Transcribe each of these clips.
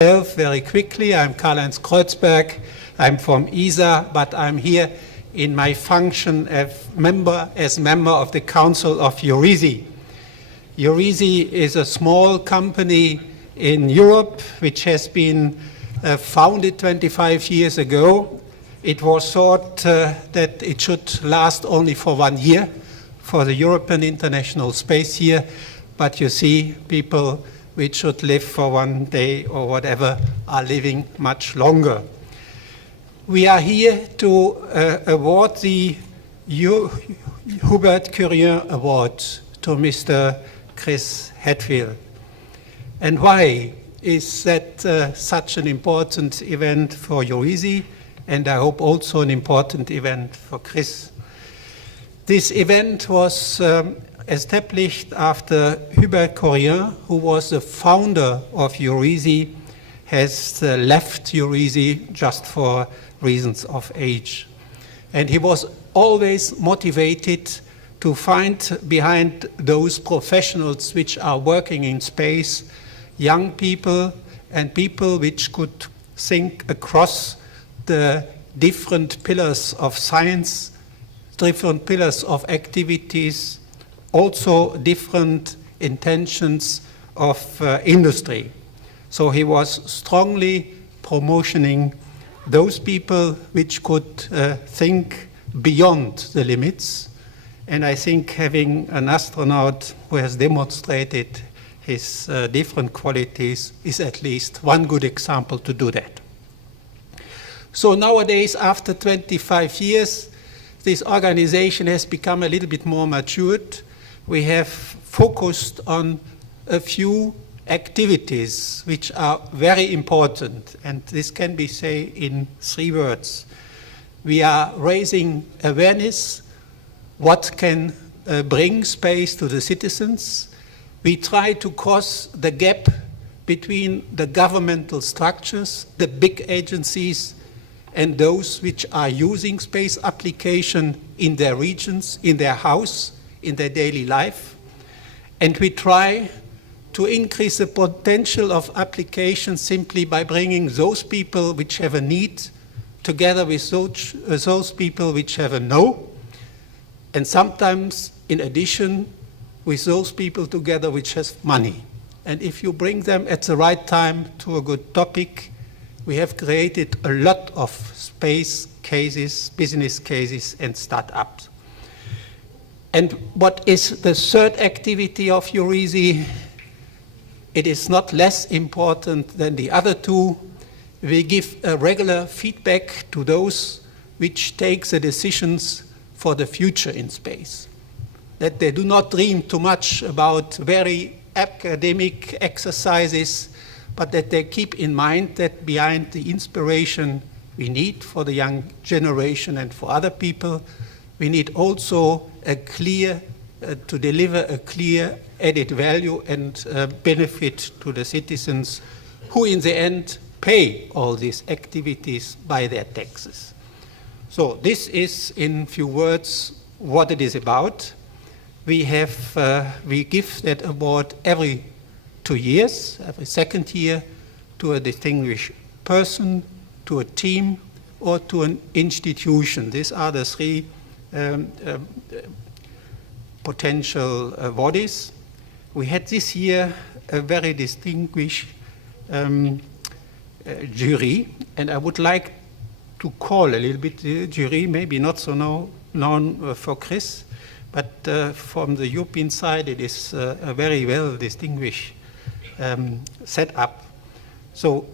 Very quickly, I'm Karl-Heinz Kreuzberg. I'm from ESA, but I'm here in my function as member of the Council of EURESI. EURESI is a small company in Europe which has been founded 25 years ago. It was thought that it should last only for 1 year, for the European International Space Year, but you see people which should live for 1 day or whatever are living much longer. We are here to award the Hubert Curien Award to Mr. Chris Hadfield. And why is that such an important event for EURESI, and I hope also an important event for Chris? This event was established after Hubert Curien, who was the founder of EURESI, has left EURESI just for reasons of age. And he was always motivated to find behind those professionals which are working in space, young people and people which could think across the different pillars of science, different pillars of activities, also different intentions of industry. So he was strongly promoting those people which could think beyond the limits. And I think having an astronaut who has demonstrated his different qualities is at least one good example to do that. So nowadays, after 25 years, this organization has become a little bit more matured. We have focused on a few activities which are very important, and this can be said in 3 words. We are raising awareness, what can bring space to the citizens. We try to cross the gap between the governmental structures, the big agencies, and those which are using space application in their regions, in their house, in their daily life. And we try to increase the potential of application simply by bringing those people which have a need together with those people which have a no, and sometimes in addition with those people together which has money. And if you bring them at the right time to a good topic, we have created a lot of space cases, business cases, and startups. And what is the third activity of EURESI? It is not less important than the other two. We give a regular feedback to those which take the decisions for the future in space. That they do not dream too much about very academic exercises, but that they keep in mind that behind the inspiration we need for the young generation and for other people, we need also a clear, to deliver a clear added value and benefit to the citizens who in the end pay all these activities by their taxes. So this is in few words what it is about. We give that award every 2 years, every second year, to a distinguished person, to a team, or to an institution. These are the 3 potential bodies. We had this year a very distinguished jury, and I would like to call a little bit the jury, maybe not so known for Chris, but from the European side it is a very well distinguished setup. So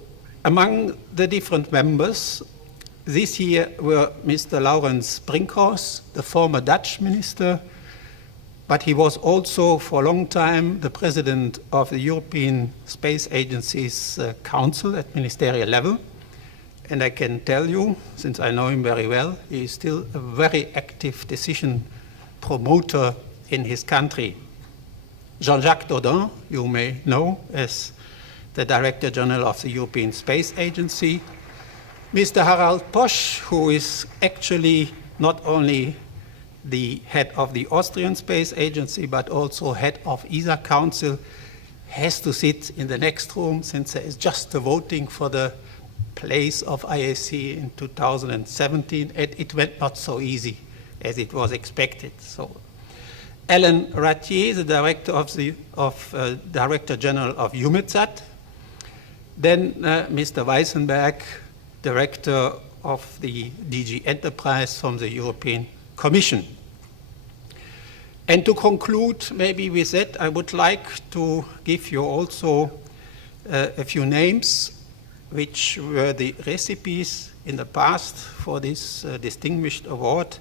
among the different members this year were Mr. Laurens Brinkhorst, the former Dutch minister, but he was also for a long time the president of the European Space Agency's Council at ministerial level. And I can tell you, since I know him very well, he is still a very active decision promoter in his country. Jean-Jacques Dodin, you may know as the Director General of the European Space Agency. Mr. Harald Posch, who is actually not only the head of the Austrian Space Agency, but also head of ESA Council, has to sit in the next room since there is just the voting for the place of IAC in 2017, and it went not so easy as it was expected. So, Alan Ratier, the Director General of EUMETSAT, then Mr. Weissenberg, Director of the DG Enterprise from the European Commission. And to conclude maybe with that, I would like to give you also a few names which were the recipes in the past for this distinguished award.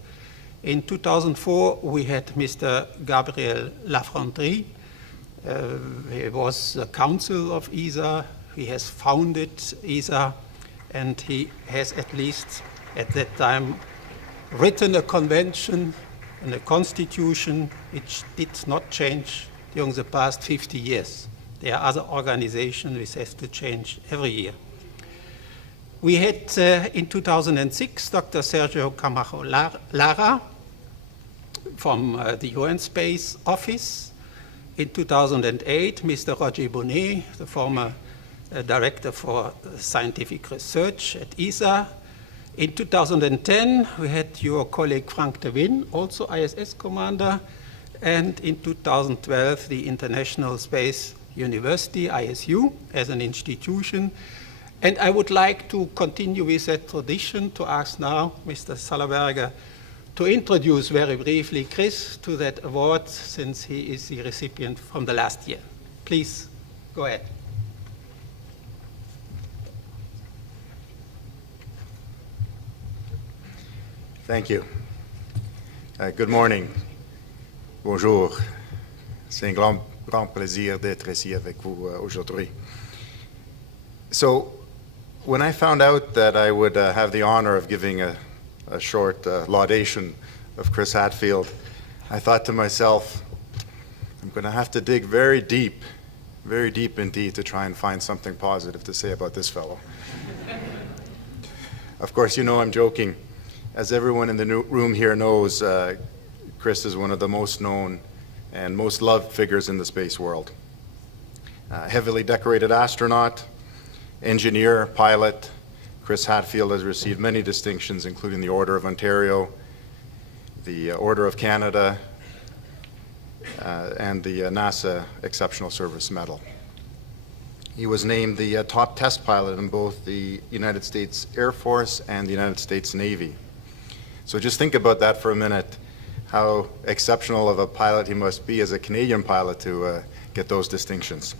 In 2004, we had Mr. Gabriel Lafronterie. He was the counsel of ESA. He has founded ESA, and he has at least at that time written a convention and a constitution which did not change during the past 50 years. There are other organizations which have to change every year. We had in 2006 Dr. Sergio Camacho Lara from the UN Space Office. In 2008, Mr. Roger Bonnet, the former Director for Scientific Research at ESA. In 2010, we had your colleague Frank de Win, also ISS commander, and in 2012, the International Space University, ISU, as an institution. And I would like to continue with that tradition to ask now Mr. Sallerberger to introduce very briefly Chris to that award, since he is the recipient from the last year. Please, go ahead. Thank you. Good morning. Bonjour. C'est un grand plaisir d'être ici avec vous aujourd'hui. So, when I found out that I would have the honor of giving a short laudation of Chris Hadfield, I thought to myself, I'm going to have to dig very deep indeed to try and find something positive to say about this fellow. Of course, you know I'm joking. As everyone in the room here knows, Chris is one of the most known and most loved figures in the space world. Heavily decorated astronaut, engineer, pilot, Chris Hadfield has received many distinctions, including the Order of Ontario, the Order of Canada, and the NASA Exceptional Service Medal. He was named the top test pilot in both the United States Air Force and the United States Navy. So just think about that for a minute, how exceptional of a pilot he must be as a Canadian pilot to get those distinctions.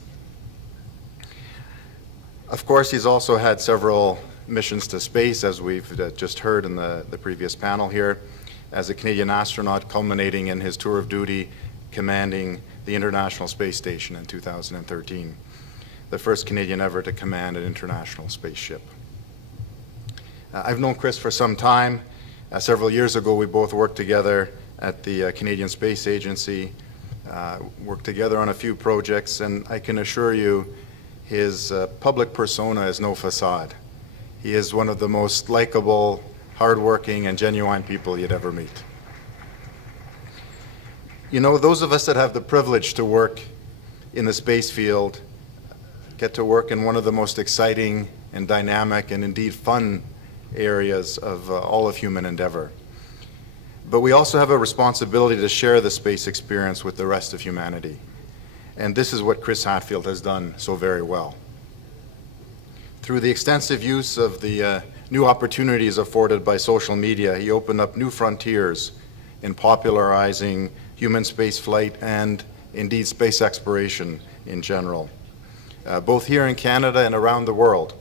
Of course, he's also had several missions to space, as we've just heard in the previous panel here, as a Canadian astronaut, culminating in his tour of duty commanding the International Space Station in 2013, the first Canadian ever to command an international spaceship. I've known Chris for some time. Several years ago, we both worked together at the Canadian Space Agency, worked together on a few projects, and I can assure you his public persona is no facade. He is one of the most likable, hardworking, and genuine people you'd ever meet. You know, those of us that have the privilege to work in the space field get to work in one of the most exciting and dynamic and indeed fun areas of all of human endeavor. But we also have a responsibility to share the space experience with the rest of humanity. And this is what Chris Hadfield has done so very well. Through the extensive use of the new opportunities afforded by social media, he opened up new frontiers in popularizing human space flight and indeed space exploration in general, both here in Canada and around the world.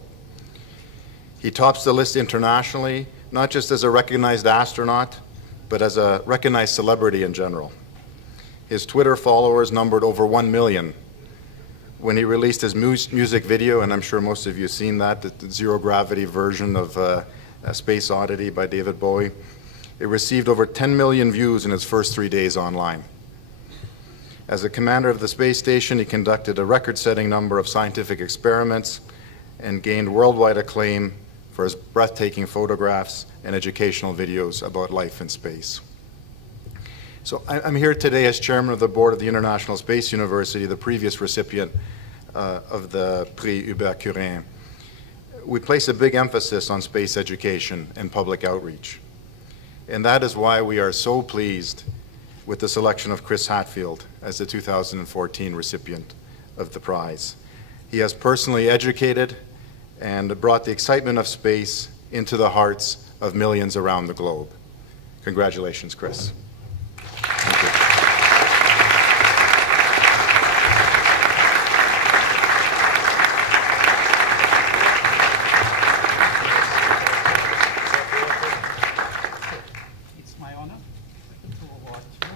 He tops the list internationally, not just as a recognized astronaut, but as a recognized celebrity in general. His Twitter followers numbered over 1 million. When he released his music video, and I'm sure most of you have seen that, the zero-gravity version of Space Oddity by David Bowie, it received over 10 million views in its first 3 days online. As a commander of the space station, he conducted a record-setting number of scientific experiments and gained worldwide acclaim for his breathtaking photographs and educational videos about life in space. So I'm here today as chairman of the board of the International Space University, the previous recipient of the Prix Hubert Curien. We place a big emphasis on space education and public outreach. And that is why we are so pleased with the selection of Chris Hadfield as the 2014 recipient of the prize. He has personally educated and brought the excitement of space into the hearts of millions around the globe. Congratulations, Chris. Thank you. It's my honor to award you.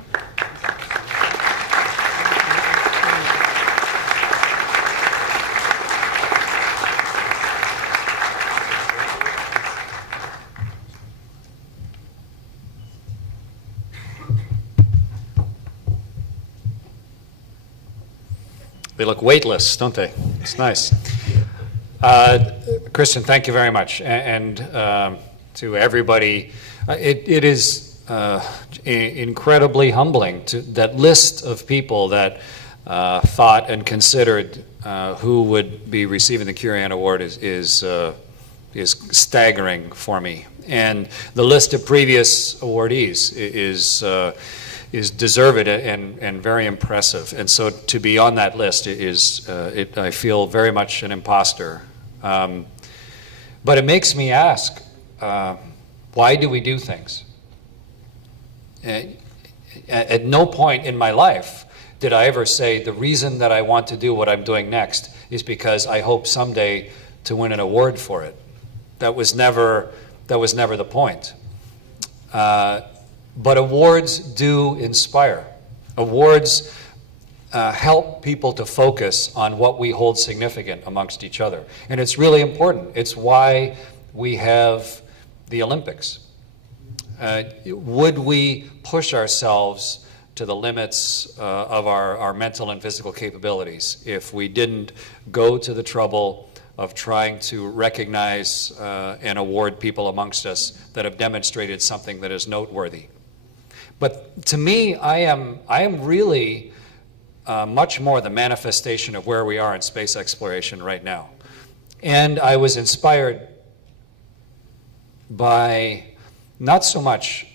They look weightless, don't they? It's nice. Christian, thank you very much. And to everybody, it is incredibly humbling to that list of people that thought and considered who would be receiving the Curien Award is staggering for me. And the list of previous awardees is deserved and very impressive. And so to be on that list is, I feel very much an imposter. But it makes me ask, why do we do things? At no point in my life did I ever say the reason that I want to do what I'm doing next is because I hope someday to win an award for it. That was never the point. But awards do inspire. Awards help people to focus on what we hold significant amongst each other. And it's really important. It's why we have the Olympics. Would we push ourselves to the limits of our mental and physical capabilities if we didn't go to the trouble of trying to recognize and award people amongst us that have demonstrated something that is noteworthy? But to me, I am really much more the manifestation of where we are in space exploration right now. And I was inspired by not so much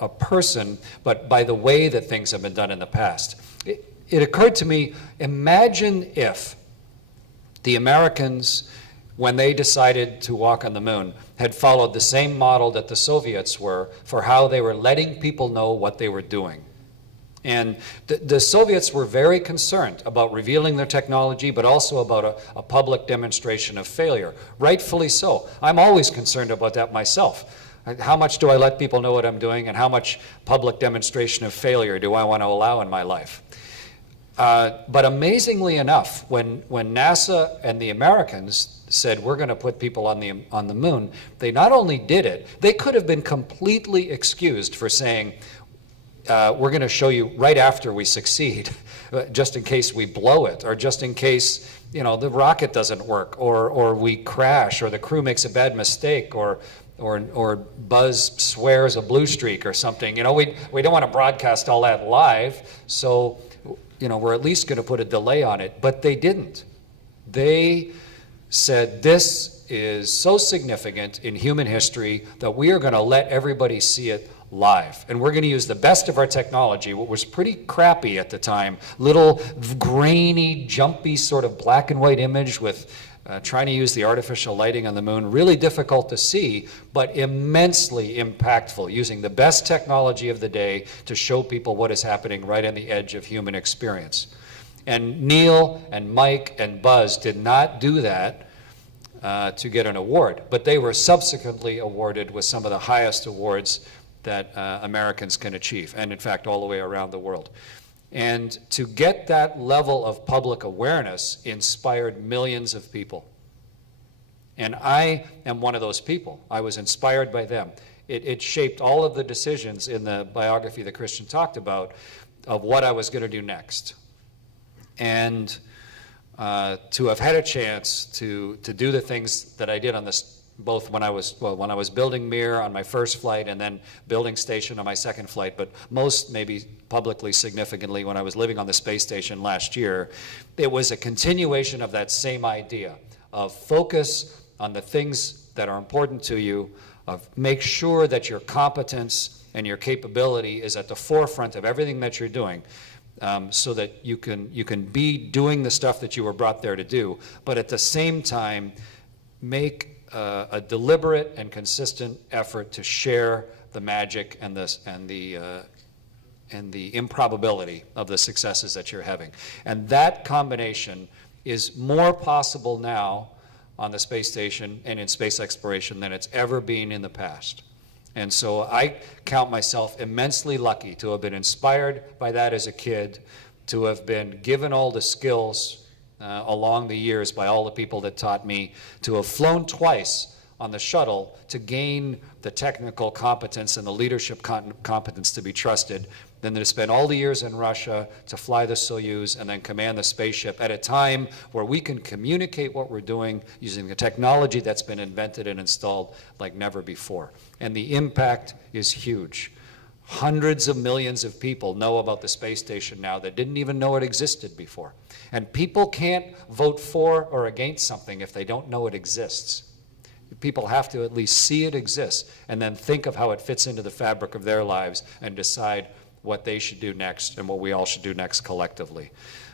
a person, but by the way that things have been done in the past. It occurred to me, imagine if the Americans, when they decided to walk on the moon, had followed the same model that the Soviets were for how they were letting people know what they were doing. And the Soviets were very concerned about revealing their technology, but also about a public demonstration of failure. Rightfully so. I'm always concerned about that myself. How much do I let people know what I'm doing, and how much public demonstration of failure do I want to allow in my life? But amazingly enough, when NASA and the Americans said we're going to put people on the moon, they not only did it, they could have been completely excused for saying, we're going to show you right after we succeed, just in case we blow it, or just in case the rocket doesn't work, or we crash, or the crew makes a bad mistake, or Buzz swears a blue streak or something. We don't want to broadcast all that live, so we're at least going to put a delay on it. But they didn't. They said, this is so significant in human history that we are going to let everybody see it live. And we're going to use the best of our technology, what was pretty crappy at the time, little grainy, jumpy sort of black and white image with trying to use the artificial lighting on the moon, really difficult to see, but immensely impactful, using the best technology of the day to show people what is happening right on the edge of human experience. And Neil and Mike and Buzz did not do that to get an award, but they were subsequently awarded with some of the highest awards that Americans can achieve, and in fact all the way around the world. And to get that level of public awareness inspired millions of people. And I am one of those people. I was inspired by them. It shaped all of the decisions in the biography that Christian talked about of what I was going to do next. And to have had a chance to do the things that I did on the both when I was building Mir on my first flight and then building station on my second flight, but most maybe publicly significantly when I was living on the space station last year, it was a continuation of that same idea of focus on the things that are important to you, of make sure that your competence and your capability is at the forefront of everything that you're doing, so that you can be doing the stuff that you were brought there to do, but at the same time make a deliberate and consistent effort to share the magic and the improbability of the successes that you're having. And that combination is more possible now on the space station and in space exploration than it's ever been in the past. And so I count myself immensely lucky to have been inspired by that as a kid, to have been given all the skills along the years by all the people that taught me, to have flown twice on the shuttle to gain the technical competence and the leadership competence to be trusted, then to spend all the years in Russia to fly the Soyuz and then command the spaceship at a time where we can communicate what we're doing using the technology that's been invented and installed like never before. And the impact is huge. Hundreds of millions of people know about the space station now that didn't even know it existed before. And people can't vote for or against something if they don't know it exists. People have to at least see it exists and then think of how it fits into the fabric of their lives and decide what they should do next and what we all should do next collectively.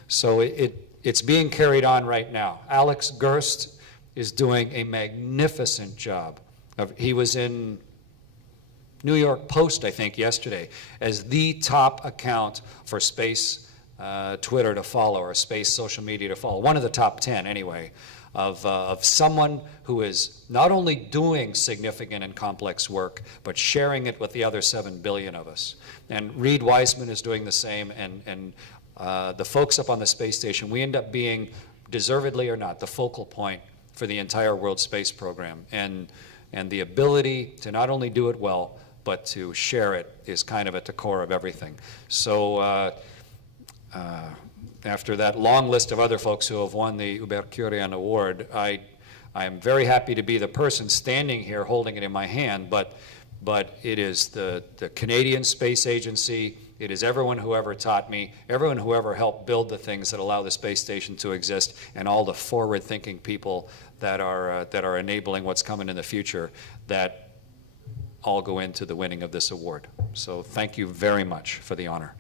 So it's being carried on right now. Alex Gerst is doing a magnificent job. He was in New York Post, I think, yesterday, as the top account for space Twitter to follow, or space social media to follow, one of the top 10 anyway, of someone who is not only doing significant and complex work, but sharing it with the other 7 billion of us. And Reed Wiseman is doing the same, and the folks up on the space station, we end up being, deservedly or not, the focal point for the entire world space program. And the ability to not only do it well, but to share it is kind of at the core of everything. So after that long list of other folks who have won the Hubert Curien Award, I am very happy to be the person standing here holding it in my hand, but it is the Canadian Space Agency, it is everyone who ever taught me, everyone who ever helped build the things that allow the space station to exist, and all the forward-thinking people that are enabling what's coming in the future, that all go into the winning of this award. So thank you very much for the honor.